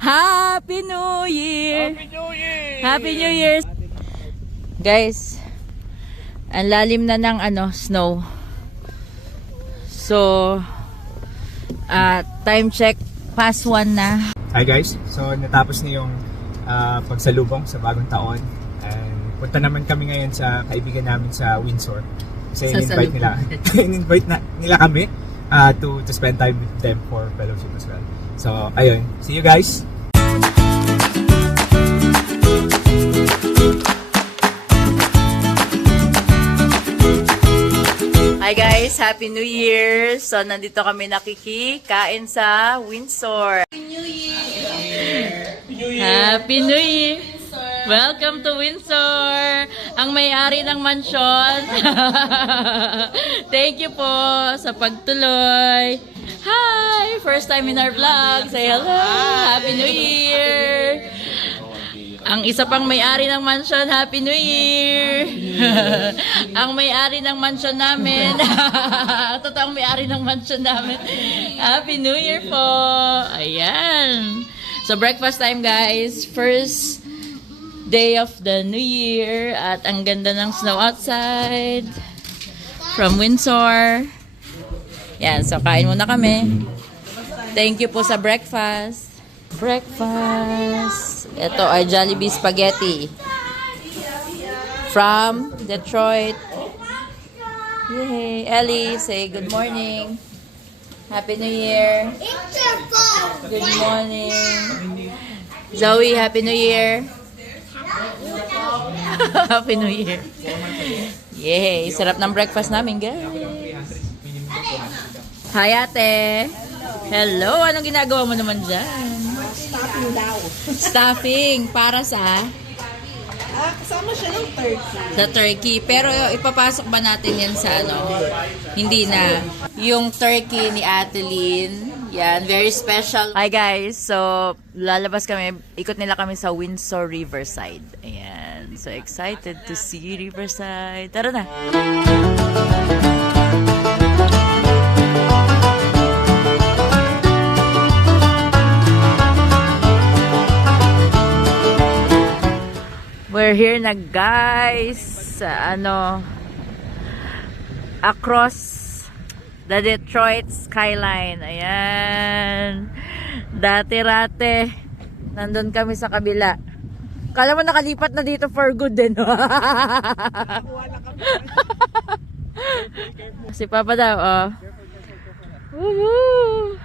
Happy New Year! Happy New Year! Happy New Year! Guys, ang lalim na ng snow. So, time check, past 1 na. Hi guys, so natapos na yung pagsalubong sa bagong taon. And punta naman kami ngayon sa kaibigan namin sa Windsor. Kasi in-invite nila kami to spend time with them for fellowship as well. So, ayun. See you guys! Hi guys, Happy New Year! So, nandito kami nakikikain sa Windsor. Happy New Year! Happy New Year! Welcome to Windsor! Ang may-ari ng mansyon. Thank you po sa pagtuloy. Hi! First time in our vlog. Say hello! Happy New Year! Ang isa pang may-ari ng mansion, Happy New Year! Ang may-ari ng mansion namin, totoong may-ari ng mansion namin, Happy New Year po! Ayan! So breakfast time guys, first day of the New Year at ang ganda ng snow outside from Windsor. Yan, so kain muna kami. Thank you po sa breakfast. Breakfast. Ito ay Jollibee Spaghetti from Detroit. Yay! Ellie, say good morning. Happy New Year. Good morning. Zoe, Happy New Year. Happy New Year. Yay! Sarap ng breakfast namin, guys. Hi, ate. Hello, anong ginagawa mo naman dyan? Stuffing daw. Stuffing para sa Kasama siya ng turkey. sa turkey. Pero ipapasok ba natin yan sa Hindi na. Yung turkey ni Ate Lynn. Yan, very special. Hi guys, so lalabas kami. Ikot nila kami sa Windsor Riverside. Ayan, so excited to see Riverside. Tara na. We're here na guys sa across the Detroit skyline. Ayan. Dati-rate nandun kami sa kabila. Kala mo nakalipat na dito for good din. Si Papa daw, oh. Woohoo!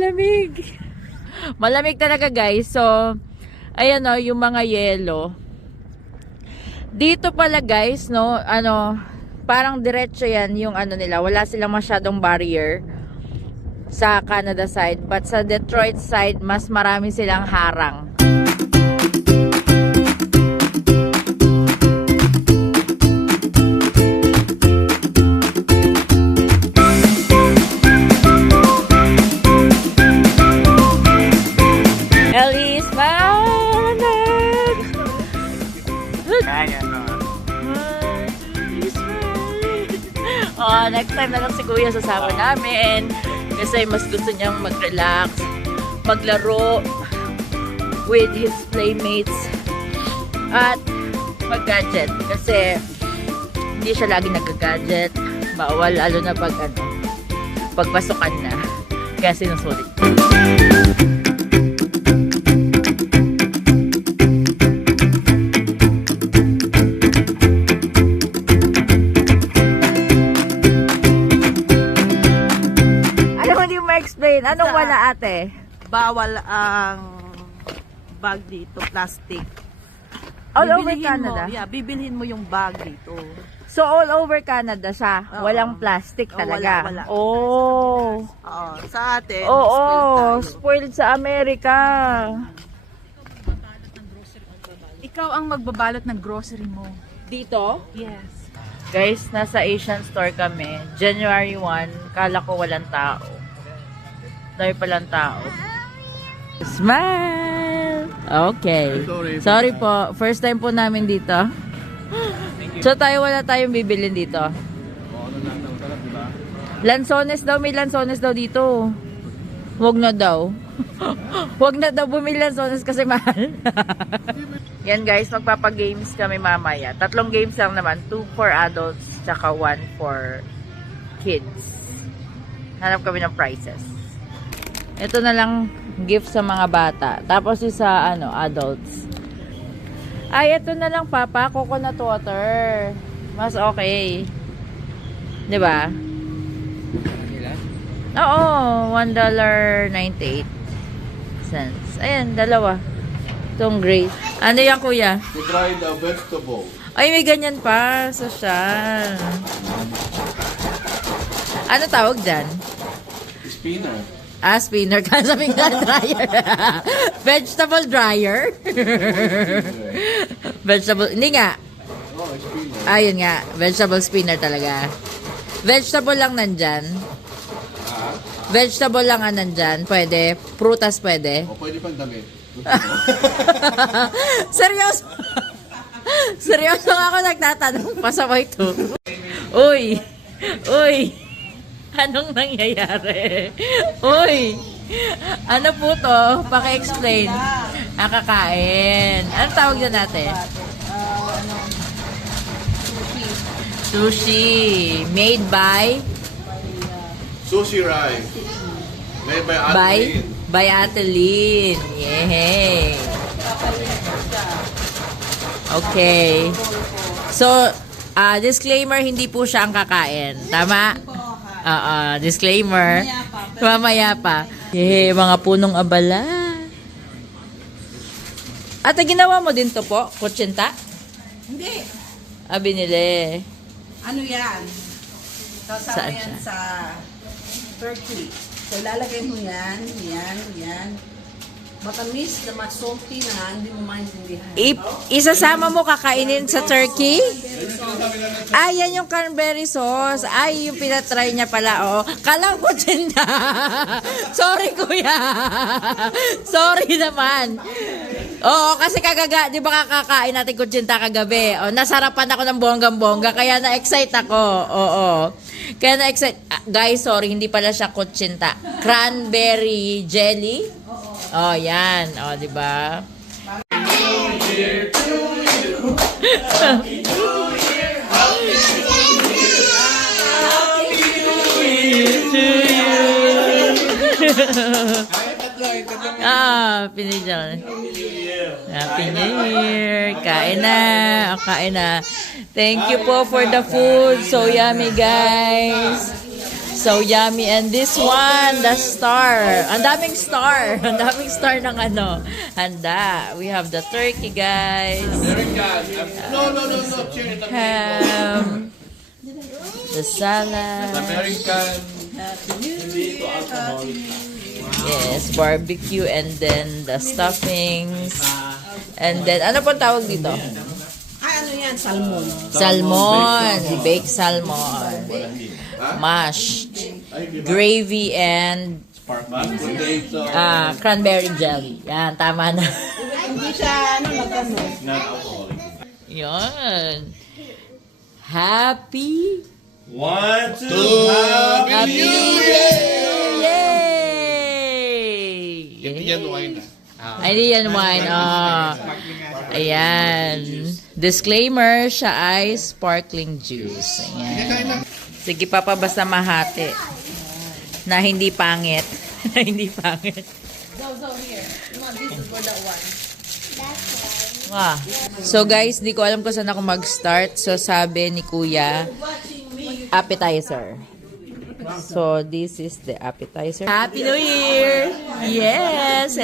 Lamig. Malamig talaga guys. So, ayan o, yung mga yelo. Dito pala guys, no, parang diretso yan yung nila. Wala silang masyadong barrier sa Canada side. But sa Detroit side, mas marami silang harang. Next time na lang si Kuya sasama namin kasi mas gusto niyang mag-relax, maglaro with his playmates at mag-gadget kasi hindi siya lagi nag-gadget, bawal lalo na pag pagpasukan na kaya sinusulit. Anong wala ate? Bawal ang bag dito, plastic. All over Bibilhin Canada? Mo, bibilhin mo yung bag dito. So all over Canada siya? Oo. Walang plastic talaga? Wala. Oh. Oo, sa atin, Oo, spoiled tayo. spoiled sa Amerika. Ikaw ang magbabalot ng grocery mo. Dito? Yes. Guys, nasa Asian store kami. January 1, kala ko walang tao. Dahil palang tao. Smile! Okay. Sorry po. First time po namin dito. So wala tayong bibilin dito. Lanzones daw. May lanzones daw dito. Huwag na daw. Huwag na daw bumili ng sodas kasi mahal. Yan guys, magpapagames kami mamaya. 3 games lang naman. 2 for adults, tsaka 1 for kids. Hanap kami ng prizes. Ito na lang gift sa mga bata. Tapos yung sa adults. Ay, ito na lang papa. Coconut water. Mas okay. Diba? Oo, $1.98. Ayan, dalawa. Itong Grace. Ano yan, kuya? To dry the vegetable. Ay, may ganyan pa. Social. Ano tawag dyan? Spinner. Spinner. Kasabing na dryer. Vegetable dryer. Vegetable. Hindi nga. Oh, spinner. Ayun nga. Vegetable spinner talaga. Vegetable lang nandyan. Vegetable lang ang nandyan. Pwede. Prutas pwede. O pwede pang damit. Seryoso? Seryoso ako nagtatanong. Pasaway to. Uy! Uy! Anong nangyayari? Uy! Ano po to? Paki-explain. Kakain. Anong tawag na natin? Sushi. Made by? Sushi rice. Made by Adeline. By Adeline. Yay! Okay. So, disclaimer, hindi po siya ang kakain. Tama? Disclaimer. Mamaya pa. Yay, mga punong abala. At ginawa mo din to po? Kutsinta? Hindi. Binili. Ano yan? Kasama Saan yan siya? sa turkey. So, lalagay mo yan, yan. Matamis na salty na hindi mo maintindihan. Isasama mo kakainin sa turkey? Yan yung cranberry sauce. Yung pinatry niya pala, oh. Kalang kutsinta. Sorry, kuya. Sorry naman. Oo, kasi di ba kakakain natin kutsinta kagabi? Nasarapan ako ng bonggang-bongga, kaya na-excite ako. Oo. Kaya na-excite. Guys, sorry, hindi pala siya kutsinta. Cranberry jelly. Yan. Di ba? Pinidyan. Happy New Year. Kain na. Thank you po for the food. So yummy, guys. So yummy. And this one, the star. Ang daming star. Ang daming star ng handa. We have the turkey, guys. No. Ham. The salad. American. Yes, barbecue and then the stuffings. And then, ano pong tawag dito? Ano yan? Salmon. Salmon. Baked salmon. Mashed. Gravy and cranberry jelly. Yan, tama na. Hindi siya, nagano. Yan. Happy 1, 2, Happy New Year! Yay! Hindi yan wine. Hindi yan wine. Ayan. Disclaimer, siya ay sparkling juice. Ayan. Sige, papa, basta mahati. Na hindi pangit. Na hindi pangit. Wow. So guys, di ko alam kung saan ako mag-start. So sabi ni Kuya, appetizer. So this is the appetizer. Happy New Year! Yes!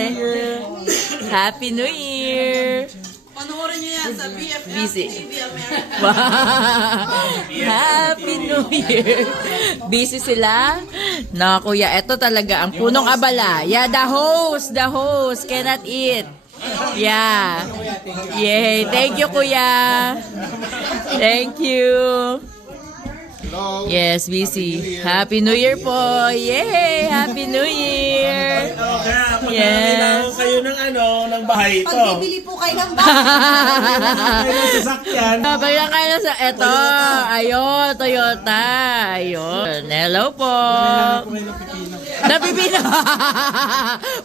Happy New Year! Panoorin nyo yan sa BFF Busy. TV America. Wow! Happy New Year! Busy sila? Na kuya, eto talaga ang punong abala. Yeah, the host cannot eat. Yeah. Yay. Thank you, kuya. Thank you. Yes, busy. Happy New Year po. Yay! Happy New Year. Yes. kayo ng bahay ito. Pagbibili po kayo ng bahay. Sasakyan. Bigyan kayo sa eto. Ayun, Toyota. Ayun. Hello po. Napipino.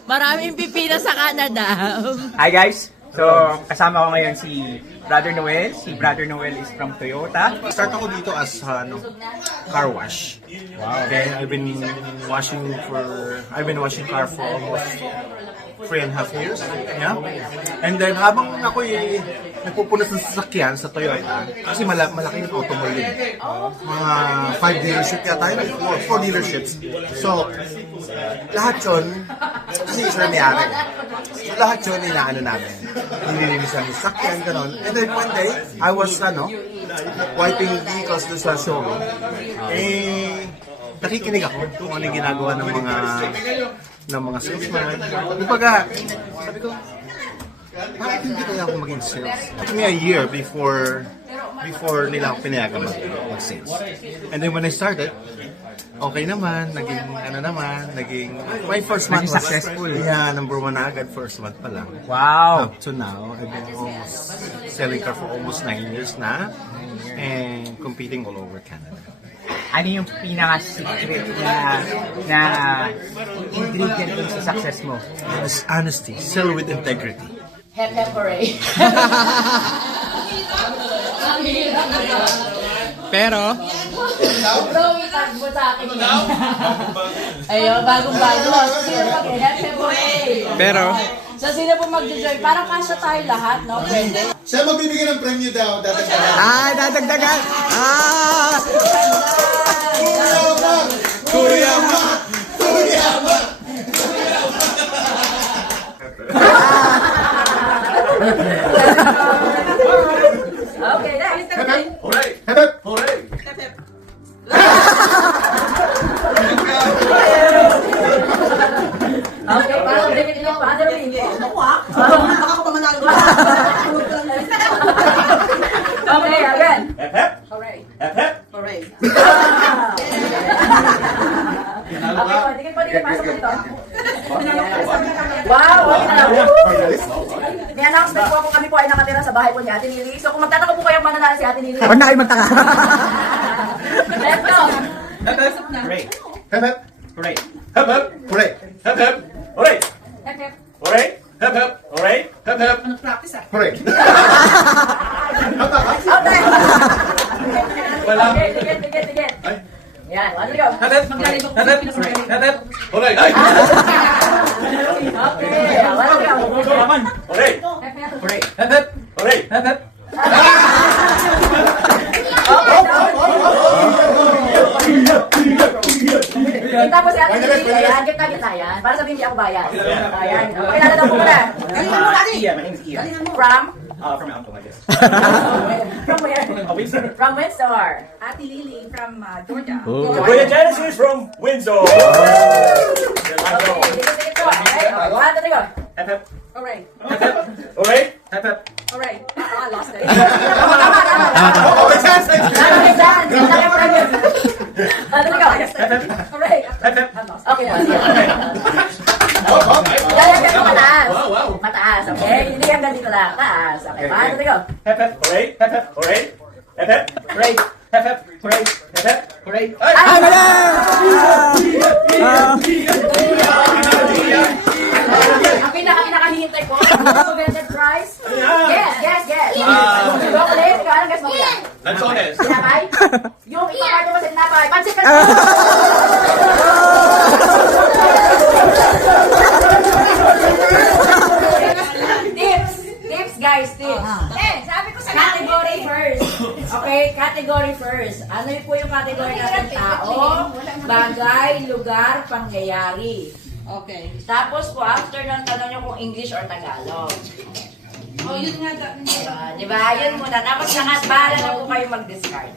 Maraming pipino sa Canada. Hi guys! So, kasama ko ngayon si Brother Noel. Si Brother Noel is from Toyota. Start ako dito as car wash. Wow. Okay, I've been washing car for almost 3.5 years. Yeah. And then habang ako nagpupunas ng sasakyan sa Toyota, kasi malaki yung automobile yun. Mga 5 dealerships yata yun, 4 dealerships. So, lahat yun, kasi isa may-ari. So, lahat yun, inaano namin. Nililinisan yung sasakyan, gano'n. And then one day, I was, wiping vehicles doon sa showroom. Nakikinig ako kung ano yung ginagawa ng mga salesman. Kumbaga, sabi ko, bakit hindi kaya ako maging sales? It took me a year before nila ako pinayagan mag-sales. And then when I started, okay naman, naging my first month was successful. Yeah, number 1 na agad, first month pa lang. Wow! Up to now, I've been almost selling car for almost 9 years na and competing all over Canada. Ano yung pinaka-secret na ingredient dun sa success mo? It's honesty, sell with integrity. Hep hep hooray. Pero, Bro, itag mo sa akin yan. Ayun, bagong-bago. Hep hep hooray. pero, So, sino po mag-join? Parang kasya tayo lahat, no? Pwede. Siya magbibigay ng premyo daw, dadagdagan. dadagdagan! Okay, next. Hooray! Hep, hooray! Okay, parang dikit yung father rin. Ako baka ko pa manalo. Okay, again. Hep hep. Hooray. Hep hep. Hooray. Okay, dikit pa, pasok mo dito. Wow, okay na. May announcement po ako, kami po ay nakatira sa bahay po ni Ate Nili. So kung magtataka po kayo mananalo si Ate Nili. Huwag na kayo magtaka. Let's go. Hooray. Hep, hep, Hooray. hep, hep, hooray! Hep, hep, Hooray. Hep, hep. Hooray. hep, hep, Hooray. hep, hep, Practice hooray! Okay. Wala. Okay, dikit. Yan, ano yun? Hooray! Ay! Okay, ano yun? Hooray. Hooray. Hooray. Tapos si Ate Nili, ayan, gitna yan. Para sabihin niya ako bayan. Ayan, pakilala daw po muna. Yeah, my name is Ian. From From Alto, I guess. From where? Windsor. From Windsor. Ate Lily from Georgia. Kuya Janice is from Windsor. Okay, dikit po. Okay, one, two, three, go. Hep hep. Hooray. Hooray. Hep hep. Hooray. I lost it. Tama. Oh, may chance! Lalo dyan. Lalo mo rin yun. Ano ka? Hooray. Okay po. Lalagyan ko mataas. Mataas, okay? Hindi hanggang dito lang. Taas. Okay, one, two, three, go. Hep hep. Hooray. Hep hep. Hooray. Hep hep. Hooray. Hep hep. Hooray. Hep hep. Hooray. Ay, mali! Ang pinakahihintay ko, presented prize. Yes. Go ulit. Ikaw, anong guess mo kaya? Lanzones! Sinapay? Yung ipaparte mo sa sinapay. Pansit. Tips, guys, tips. Sabi ko sa Category first. Okay, category first. Ano po yung category natin? Tao, bagay, lugar, pangyayari. Okay. Tapos po, after ng tanong nyo kung English or Tagalog. Oh, yun nga. Diba? Yun muna. Tapos bahala na po kayo mag-discard.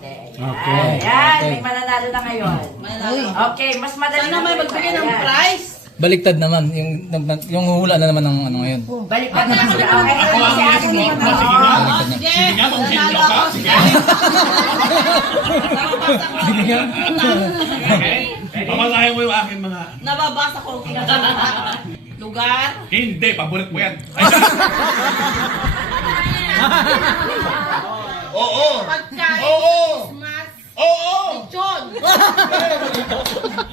Yan. May mananalo na ngayon. Okay, mas madali na may magbigay ng prize. Baliktad naman, yung hula na naman ng ano ngayon. Baliktad na lang. Okay, ito si Ate Nili. Pamalayan mo yung aking mga... Nababasa ko lugar. Hindi, paborit mo yan. Oo! Pagkain. Oo! Mas Oo! John!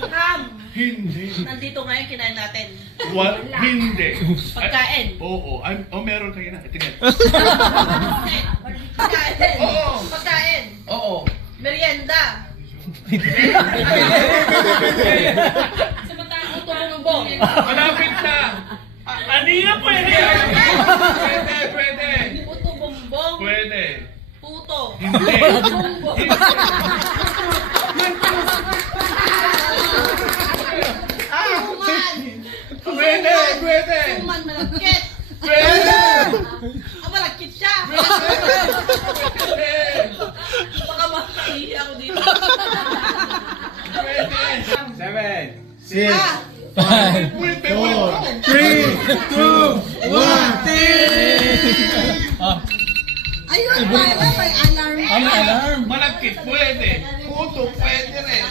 Ham! Hindi. Nandito ngayon, kinain natin. Hindi. Pagkain. Oo. Meron kayo na. Tingnan. Pagkain. Oo. Pagkain. Oo. Merienda. Samantalang uto bumbong. Malapit na. Anina pwede. Pwede. Uto bumbong. Pwede. Puto. Hindi. Bumbong. Pwede. Tuman malagkit. Pwede. Malagkit siya. Baka makahiya ako dito. Pwede. Ayun, may alarm. Alarm! Malagkit. Pwede. Puto. Pwede rin.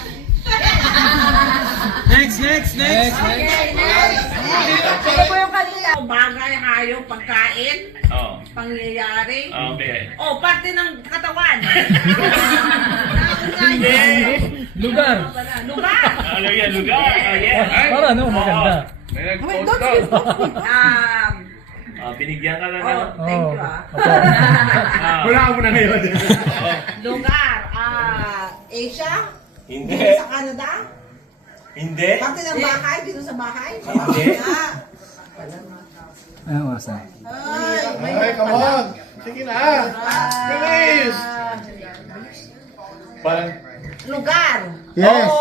Next! Ano po yung kanina? Bagay, hayop, pagkain, Oo. pangyayari. Okay. O, parte ng katawan. Lugar! Lugar. Ano yan? Lugar? Yes. Para ano, maganda. May nag-post binigyan ka na ng... Thank you ah. Wala ka muna ngayon. Lugar, Asia? Hindi. Dito sa Canada? Hindi. Parte ng bahay? Dito sa bahay? Hindi. Ano oras na? Ay, come on. Sige na. Bilis. Parang, Lugar. yes.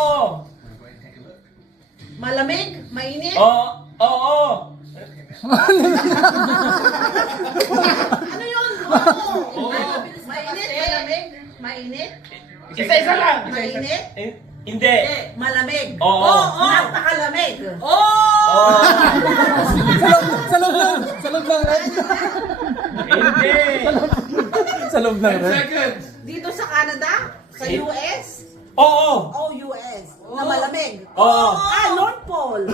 Malamig? Mainit? Oo. Ano yun? Oo. Mainit? Malamig? Mainit? Isa-isa lang. Mainit? Hindi. Malamig? Oo. Napakalamig? Sa loob lang rin! Hindi. Sa loob lang rin! Seconds. Dito sa Canada? Sa US? Oo. US. Na malamig? Oo. North Pole.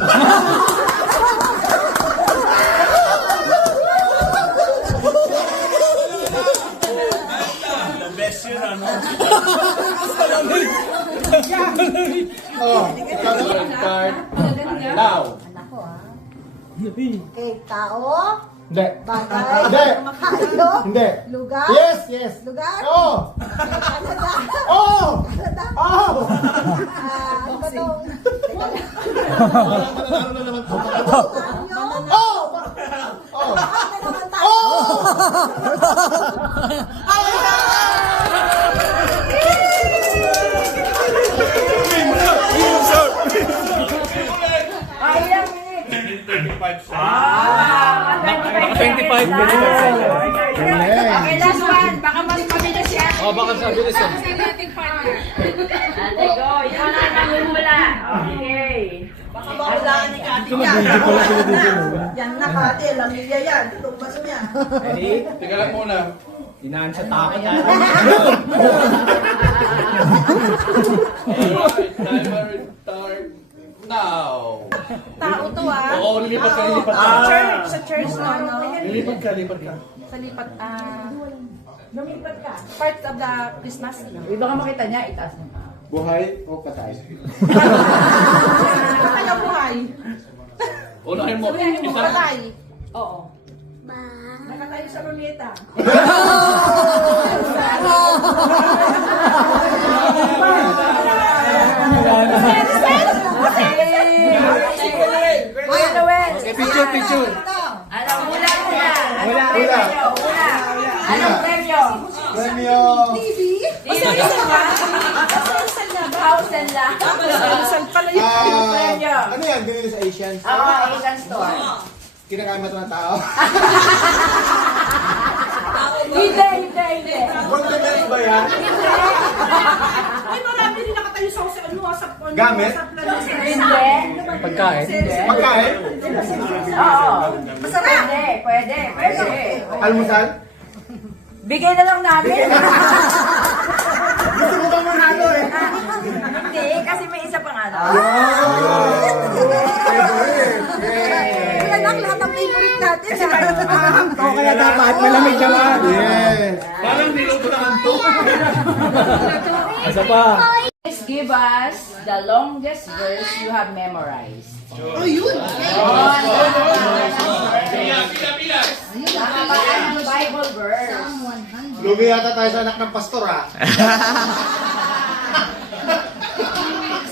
The best yun, ano? Now. Okay, tao, Hindi. bagay, Hindi. makayo, Hindi. lugar, Yes. lugar, Oo. Canada, Oo. Canada, Oo. ano ba tong? Ano naman to? Oo. Oo. Ano naman tayo? Baka 25 minutes. Okay, last one. Baka mas mabilis yan. Baka sabi na siya. Baka mahulaan ni Kati yan. Yan na Kati, lamilya yan. Tumbas niya. Teka lang muna. Inaan sa takot yan. Timer start now. Tao to ah. Oo, lilipat ka, lilipat ka. Sa church no, no? Lilipat ka. Sa lipat, lumipat ka. Part of the Christmas. Baka makita niya, itaas mo. Buhay o patay? Kaya buhay. Unahin mo. Sabihin mo, Isa. patay. Oo. Nakatayo sa luneta. Picture. Anong premyo? Premyo. House and lot. Premyo. Ano yan? Binili sa Asian? Oo, Asian store. Kinakain mo ito ng tao? Hindi. Condiments ba yan? Ay, marami rin nakatayo sa Gamit? Hindi. Pagkain. Pagkain? Oo. Basta pwede. Almusal? Bigay na lang namin. Gusto mo ba muna ito eh? Hindi, kasi may isa pang ano. Yan ang lahat ng favorite natin. Oo, kaya dapat malamig naman. Yes. Parang niluto na to. Isa pa. Please give us the longest verse you have memorized. Nakabaan ng Bible verse. Lugi yata tayo sa anak ng pastor ha.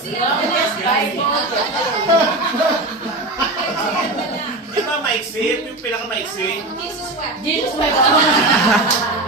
Longest Bible Di ba maiksi? Yung pinaka maiksi? Jesus Bible.